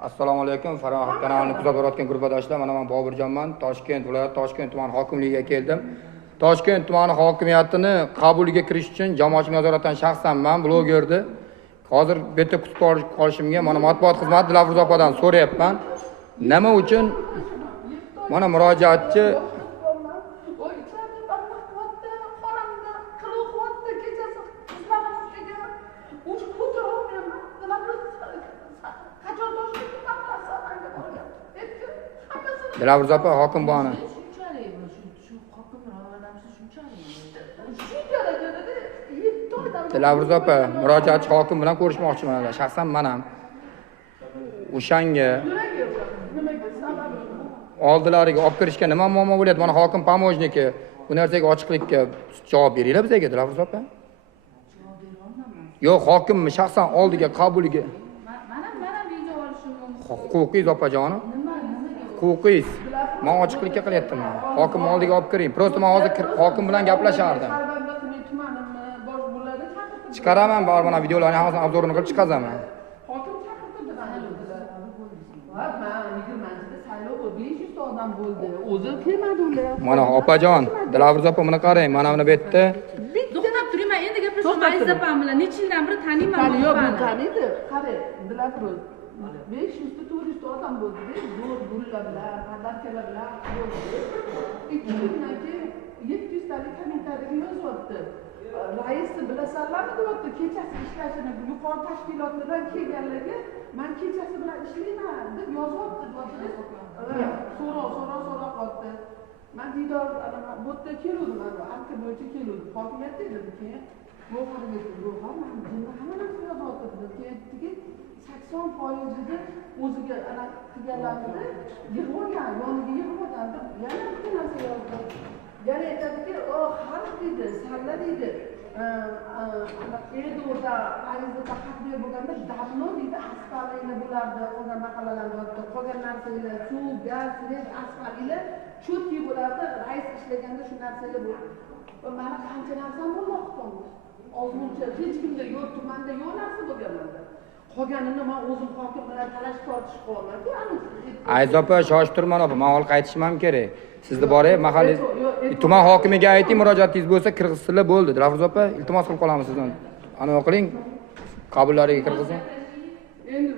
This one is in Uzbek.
Assalomu alaykum. Farog'at kanalini kuzatib borayotgan guruhdoshlar, mana men Boburjonman. Toshkent viloyat Toshkent tuman hokimligiga keldim. Toshkent tumani hokimiyatini qabuliga kirish uchun jamoatchilik nazoratidan shaxsan men blogerni hozir bu yerda kutib qolishimga mana matbuot xizmati Dilafruz opadan so'rayapman. Nima uchun mana murojaatchi Dilafruz opa hokim buni. Dilafruz opa murojaatchi hokim bilan ko'rishmoqchiman. Shaxsan men ham o'shanga oldilariga olib kirishga nima muammo bo'lyapti? Mana hokim pomojniki bu narsaga ochiqlikka javob beringlar bizga, Dilafruz opa. Yo'q, hokimmi shaxsan oldiga qabuliga. Huquqiy opajonim. Huquqiy. Men ochiqlikka qilyapman. Hokim oldiga olib kiring. Prosta men hozir hokim bilan gaplashardim. Chiqaraman bor mana videolarni hammasini obzorini qilib chiqazaman. Hokim chaqirtirdi odam bo'ldi. O'zi kelmadi ular. Mana opajon, Dilafruz opa buni qarang. Mana buni bu yerda. To'xtab turing, men endi gaplashmoqchiman. Aziz opam bilan necha yildan beri taniyman. Yo'q, bu taniydi. Qarang, Dilafruz 500 ta turist odam bo'ldi. Zo'r gullar bilan, qadarkalar bilan bo'ldi. 2 kundan keyin 700 talik kommentariy yozyapti. Raisi bilasanlarmi deyapti, kechasi ishlashini yuqori tashkilotlardan kelganlarga men kechasi bilan ishlayman deb yozyapti deyapti. So'roq qotdi. Men diydor bu yerda keluvdim, anka bo'yicha keluvdim. Hokimiyatda edim keyin ro'yxatga men jinni hamma narsa yozyapti. Keyin 80%'ida o'ziga ana qilganlarini yig'ib yoniga yig'ib deb yana bir narsa yozdi. Yana aytadiki, xalq deydi, salla deydi. E'dorda, arizda taqdir bo'lganda damlo deydi, asfaltlar bo'lardi, qolgan mahallalarda, qolgan narsalar, suv, gaz, neft, asfaltlar cho'tki bo'lardi. Rais ishlaganda shu narsalar bo'ldi. Va mana qancha narsam bo'lmoqda. Ozmuncha hech kimda yo'q, tumanda yo'q narsa bo'lganlarda. Qolganini men o'zim hokim bilan talash tortish qilolmadim. Aziz opa, shoshib turman opa, men hol qaytishim ham kerak. Sizni borib mahalliy tuman hokimiga ayting, murojaatingiz bo'lsa kirgizsinlar bo'ldi. Dilafruz opa, iltimos qilib qolamiz sizdan. Ana qiling, qabullariga kirgizing. Endi